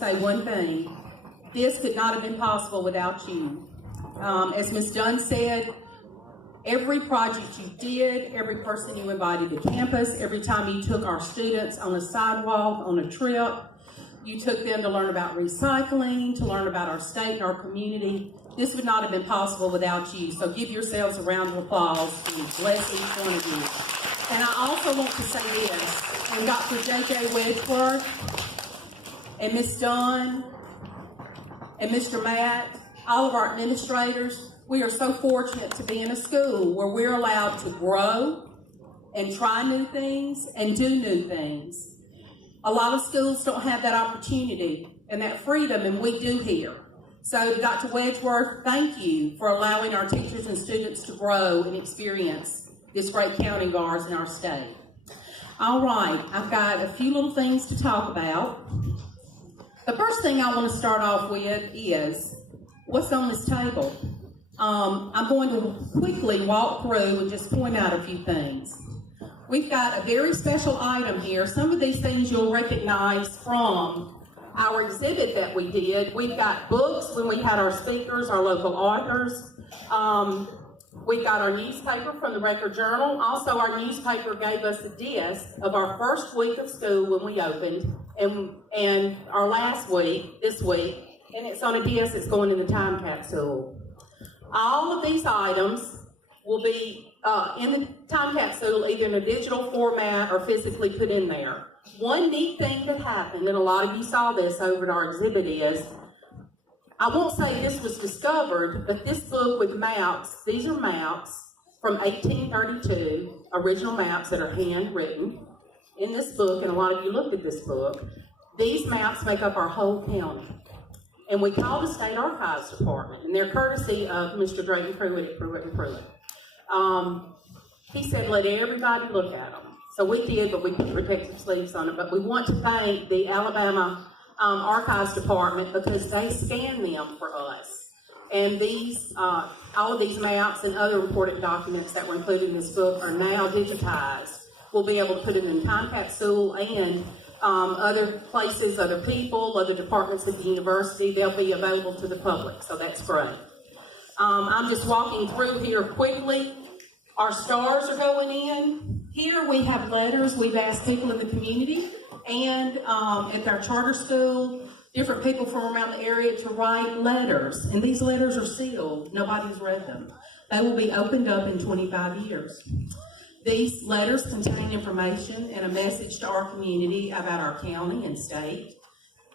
say one thing. This could not have been possible without you. As Ms. Dunn said, every project you did, every person you invited to campus, every time you took our students on a sidewalk, on a trip, you took them to learn about recycling, to learn about our state and our community. This would not have been possible without you. So give yourselves a round of applause and bless each one of you. And I also want to say this, and Dr. J.J. Wedgeworth, and Ms. Dunn, and Mr. Matt, all of our administrators, we are so fortunate to be in a school where we're allowed to grow and try new things and do new things. A lot of schools don't have that opportunity and that freedom, and we do here. So Dr. Wedgeworth, thank you for allowing our teachers and students to grow and experience this great counting guards in our state. All right, I've got a few little things to talk about. The first thing I want to start off with is what's on this table. I'm going to quickly walk through and just point out a few things. We've got a very special item here. Some of these things you'll recognize from our exhibit that we did. We've got books when we had our speakers, our local authors. We've got our newspaper from the Record Journal. Also, our newspaper gave us a disc of our first week of school when we opened, and our last week, this week, and it's on a disc that's going in the time capsule. All of these items will be in the time capsule, either in a digital format or physically put in there. One neat thing that happened, and a lot of you saw this over at our exhibit, is, I won't say this was discovered, but this book with maps, these are maps from 1832, original maps that are handwritten in this book, and a lot of you looked at this book. These maps make up our whole county. And we called the State Archives Department, and they're courtesy of Mr. Drayton Pruitt at Pruitt & Pruitt. He said, let everybody look at them. So we did, but we put protective sleeves on it. But we want to thank the Alabama Archives Department because they scanned them for us. And these, all of these maps and other important documents that were included in this book are now digitized. We'll be able to put it in time capsule and other places, other people, other departments at the university. They'll be available to the public, so that's great. I'm just walking through here quickly. Our stars are going in. Here we have letters we've asked people in the community and at our charter school, different people from around the area to write letters. And these letters are sealed. Nobody's read them. They will be opened up in 25 years. These letters contain information and a message to our community about our county and state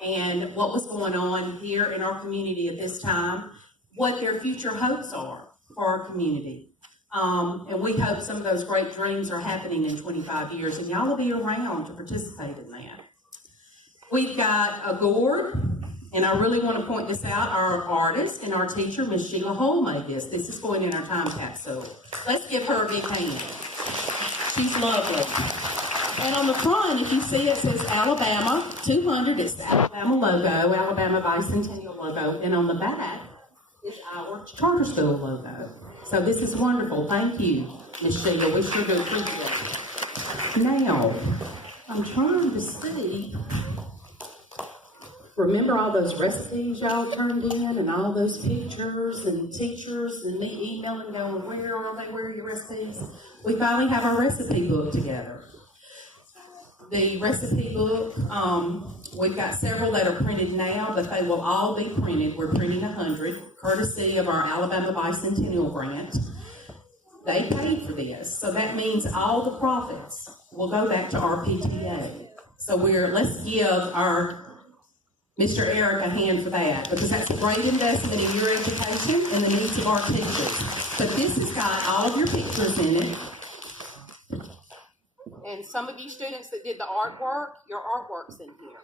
and what was going on here in our community at this time, what their future hopes are for our community. And we hope some of those great dreams are happening in 25 years, and y'all will be around to participate in that. We've got a gourd, and I really want to point this out. Our artist and our teacher, Ms. Sheila Hull, made this. This is going in our time capsule. Let's give her a big hand. She's lovely. And on the front, if you see, it says Alabama 200. It's the Alabama logo, Alabama Bicentennial logo. And on the back is our charter school logo. So this is wonderful. Thank you, Ms. Sheila. We sure do appreciate it. Now, I'm trying to see. Remember all those recipes y'all turned in and all those pictures and teachers and me emailing going, where are they? Where are your recipes? We finally have our recipe book together. The recipe book, we've got several that are printed now, but they will all be printed. We're printing 100, courtesy of our Alabama Bicentennial grant. They paid for this, so that means all the profits will go back to our PTA. So let's give our Mr. Eric a hand for that, because that's a great investment in your education and the needs of our teachers. But this has got all of your pictures in it. And some of you students that did the artwork, your artwork's in here.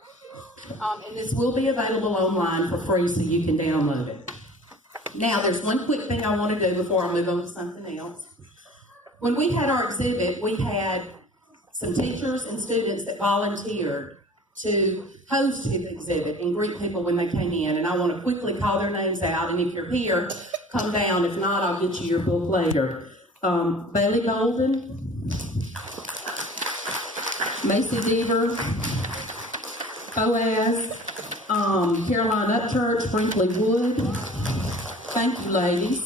And this will be available online for free so you can download it. Now, there's one quick thing I want to do before I move on to something else. When we had our exhibit, we had some teachers and students that volunteered to host the exhibit and greet people when they came in. And I want to quickly call their names out. And if you're here, come down. If not, I'll get you your book later. Bailey Golden, Macy Deaver, Boaz, Caroline Upchurch, Brinkley Wood. Thank you, ladies.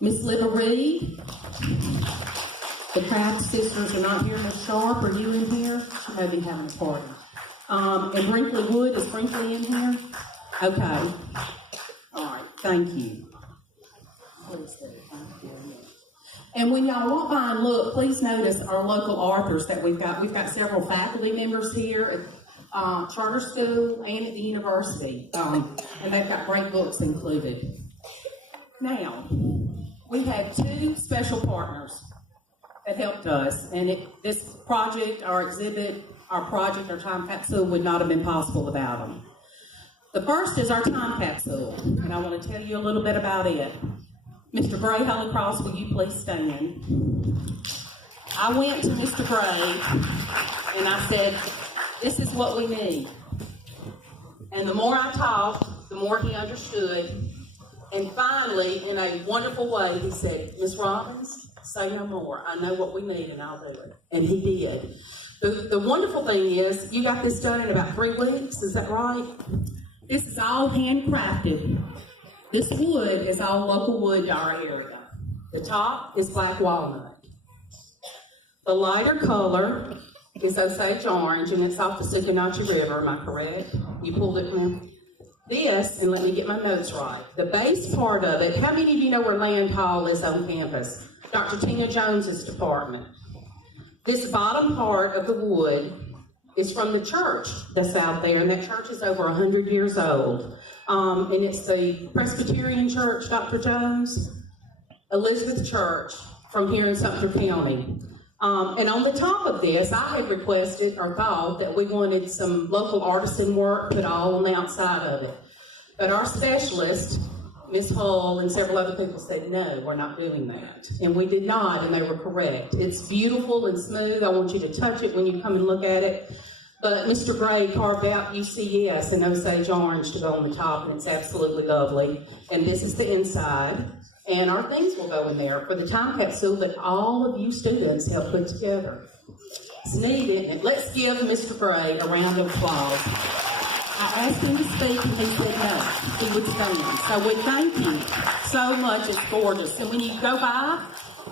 Miss Liva Reed. The Craft sisters are not here. Miss Sharp, are you in here? She may be having a party. And Brinkley Wood, is Brinkley in here? Okay. All right, thank you. Please do. Thank you. And when y'all walk by and look, please notice our local authors that we've got. We've got several faculty members here at charter school and at the university, and they've got great books included. Now, we had two special partners that helped us, and this project, our exhibit, our project, our time capsule would not have been possible without them. The first is our time capsule, and I want to tell you a little bit about it. Mr. Gray Holy Cross, will you please stand? I went to Mr. Gray and I said, this is what we need. And the more I talked, the more he understood. And finally, in a wonderful way, he said, Ms. Robbins, say no more. I know what we need and I'll do it. And he did. The wonderful thing is, you got this done in about 3 weeks, is that right? This is all handcrafted. This wood is all local wood to our area. The top is black walnut. The lighter color is Osage orange, and it's off the Sukanachi River, am I correct? You pulled it from this, and let me get my notes right. The base part of it, how many of you know where Land Hall is on campus? Dr. Tina Jones's department. This bottom part of the wood is from the church that's out there, and that church is over 100 years old. And it's the Presbyterian Church, Dr. Jones, Elizabeth Church from here in Sumter County. And on the top of this, I had requested or thought that we wanted some local artisan work put all on the outside of it. But our specialist, Ms. Hull, and several other people said, no, we're not doing that. And we did not, and they were correct. It's beautiful and smooth. I want you to touch it when you come and look at it. But Mr. Gray carved out UCS and Osage orange to go on the top, and it's absolutely lovely. And this is the inside, and our things will go in there for the time capsule that all of you students have put together. It's neat, isn't it? Let's give Mr. Gray a round of applause. I asked him to speak, and he said no, he would stand. So we thank you so much. It's gorgeous. And when you go by,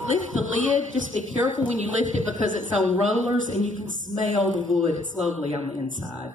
lift the lid. Just be careful when you lift it because it's on rollers and you can smell the wood. It's lovely on the inside.